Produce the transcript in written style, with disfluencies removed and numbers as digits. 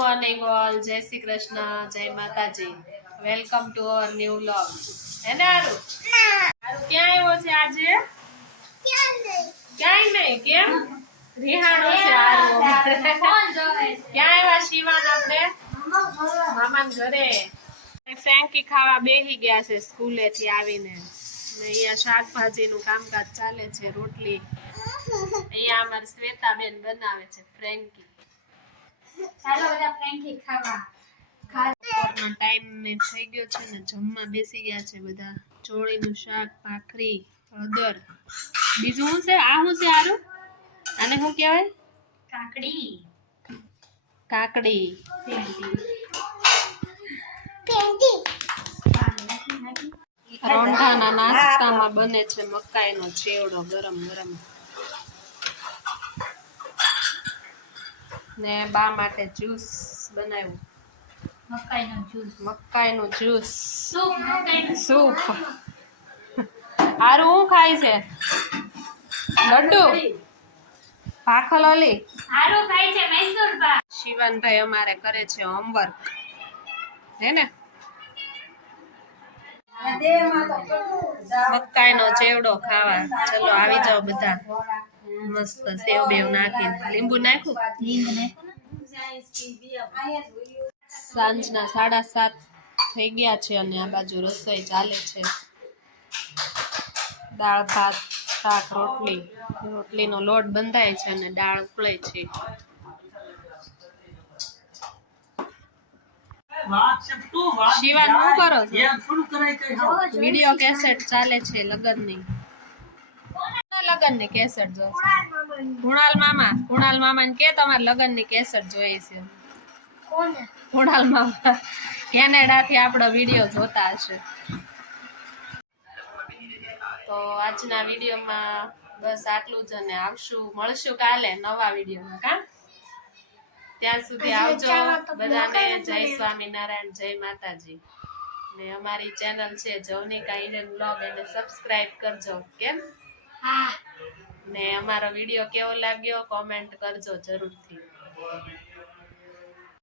Morning all, જય શ્રી કૃષ્ણ, જય માતાજી. Welcome to our new vlog. હે ને આરુ? આરુ ક્યાં આવ્યો છે આજે? ક્યાંય નહીં. કેમ? રિહાણો છે આરુ. ક્યાં આવ્યા શિવાન આપણે? મામાના ઘરે. ફ્રેન્કી ખાવા બેહી ગયા છે સ્કૂલેથી આવીને. અહીંયા શાકભાજીનું કામકાજ ચાલે છે. રોટલી અહીંયા અમારી શ્વેતાબેન બનાવે છે ફ્રેન્કી. ચાલો બધા ફ્રેન્કી ખાવા. બપોરનો ટાઈમ થઈ ગયો છે ને જમવા બેસી ગયા છે બધા. ચોળીનું શાક, ભાખરી, હળદર. બીજું શું છે? આ શું છે આરું? આને શું કહેવાય? કાકડી. કાકડી. રોંઢાના નાસ્તામાં બને છે મકાઈનો ચેવડો ગરમ ગરમ. ને બા માટે જ્યુસ બનાવ્યું. મકાઈનું જ્યુસ. સૂપ. હારું શું ખાય છે? લડ્ડુ. ભાખલ ઓલી. હારું ખાય છે મૈસૂર પાક. શિવાનભાઈ અમારે કરે છે હોમવર્ક. હે ને? મકાઈનો ચેવડો ખાવા. ચલો આવી જાઓ બધા. મસ્ત સેવ બેવ નાખીને. લીંબુ નાખ્યું? સાંજના 7:30 થઈ ગયા છે અને આ બાજુ રસોઈ ચાલે છે. દાળ ભાત, શાક, રોટલી. રોટલીનો લોટ બંધાય છે અને દાળ ઉકળે છે. શિવાન શું કરો છો? વિડિયો કેસેટ ચાલે છે લગનની. લગનની કેસેટ જો. કુણાલ મામાને કે તમારે લગનની કેસેટ જોઈએ છે. કુણાલ મામા કેનેડાથી આપણો વિડિયો જોતા હશે. તો આજના વિડિયોમાં બસ આટલું જ અને મળશું કાલે નવા વિડિયોમાં. કા ત્યાં સુધી આવજો બધાને. જય સ્વામિનારાયણ, જય માતાજી. ને અમારી ચેનલ છે જવનિકા હિરેન બ્લોગ, એને સબસ્ક્રાઇબ કરજો. કેમ? હા. ને અમારો વિડિયો કેવો લાગ્યો કોમેન્ટ કરજો જરૂરથી.